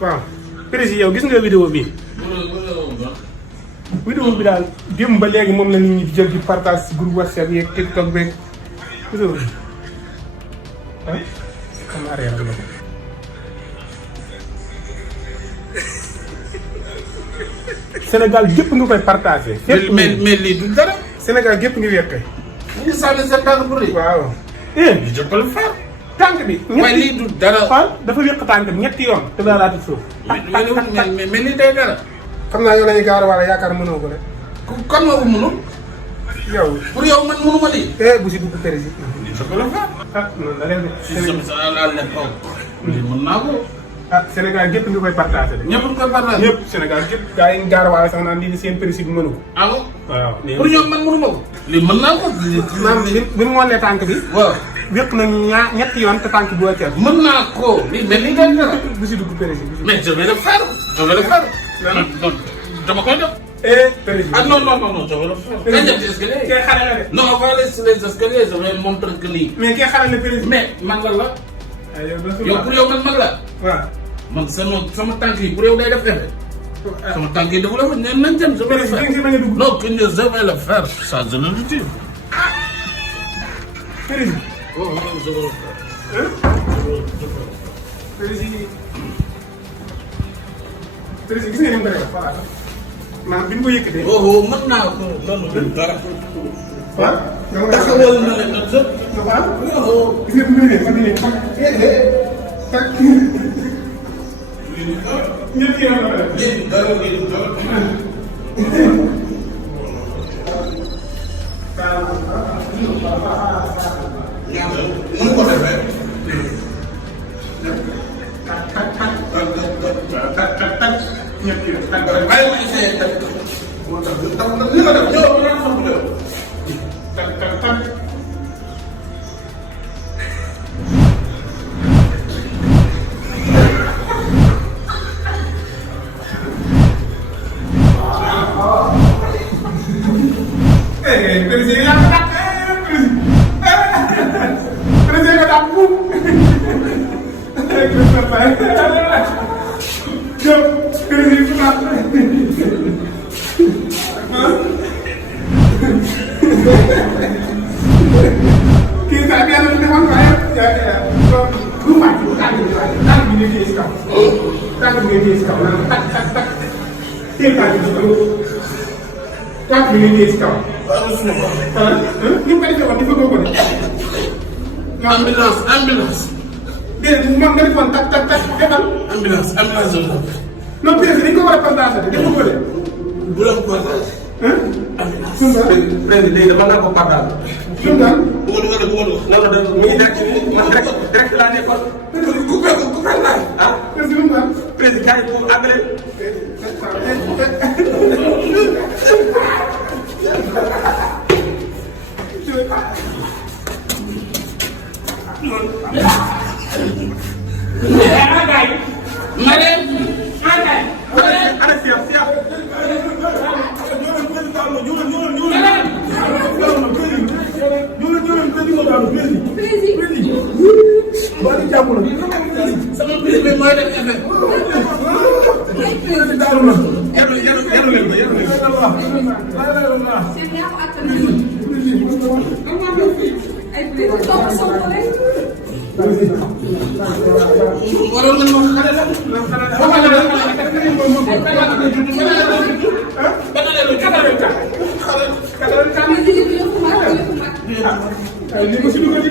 waaw président yow gis nga vidéo bi. vidéo bi daal démb ba léegi moom la nit ñi di jël di partage si groupe WhatsApp yeeg TikTok beeg vidéo bi ah xam naa réeral la ko. Sénégal gépp nga koy partagé. fépp mais lii du dara. Sénégal gépp nga wér kay. ñu sànni sa tànk bu rëy. waaw. ñu jëppal faar. tànk bi. waaye lii du dara. Fall dafa wéq tànk bi ñetti yoon. te daa laati suuf. mais lii day dara. xam naa yow lañuy gaar wala yaakaar mënoo ko rek. kan moo ko mënul. yow. pour yow man mënu ma lii. bu si dugg président. ñu jëppal faar. noonu la leen de. sa alal ne kaw. lii mën naa ko. Sénégal gépp nga koy partagé de. ñëpp nga koy partagé. ñëpp Sénégal gépp gaa yi gaar wala sax naan lii seen président mënu ko. ah bon. waaw pour ñoom man mënu ma ko. lii mën naa ko. maanaam bi mu wàllee tànk bi. waaw. wéq na ñetti yoon te tànk bi wàcce. mën naa ko. lii mais lii day dara. bu si dugg président. mais je vais le faire. je vais le faire. non dama koy def. président. ah non je vais le faire. kañ def ci escalier. kee xale la de. non on va aller sur les escaliers je vais montrer que lii. mais kee xale la président. mais man la. yow pour yow man mag la. waaw. man sama tànk yi pour yow day def effet. sama tànk yi dafa la wax nañ dem je vais le faire. non que je vais le faire ça je le dis. président. oh je vais le faire. président gis nga ni mu bëri voilà. maanaam bi ñu ko yëkkatee. oh mën naa ko loolu dara. waaw. taxawal na leen nag sëpp. waaw. gis nga bu ñu nee fan yii ñetti yoon la def. mënu ko defee. ñetti yoon. waaye ma essayé def ko. moo tax li ma def ñoo mën a xam ko def. président yaa ko dàq président ko dàq buum kii sax bi yàlla defoon waaye bu màcc tànk bi nga téye si kaw tànk bi nga téye si kaw naan tak tak tak téye tànk bi si kaw tànk bi nga téye si kaw ni mu ko defee woon dafa ko de. ambulance. déedéet moom nga defoon tak tak tak defal. ambulance non président dañu ko war a partagé de defu ko de. bu la ko partagé. ambulance. président léegi dama nga ko partagé. suñu daal. bu ko dugalee bu ko dugalee. non non mi ngi direct man direct laa nekkoon. coupé naa. ah président daal. président gars yi pour àggale. sama prix bi mooy def effet. waroon nañu wax xale la. li ko si dugal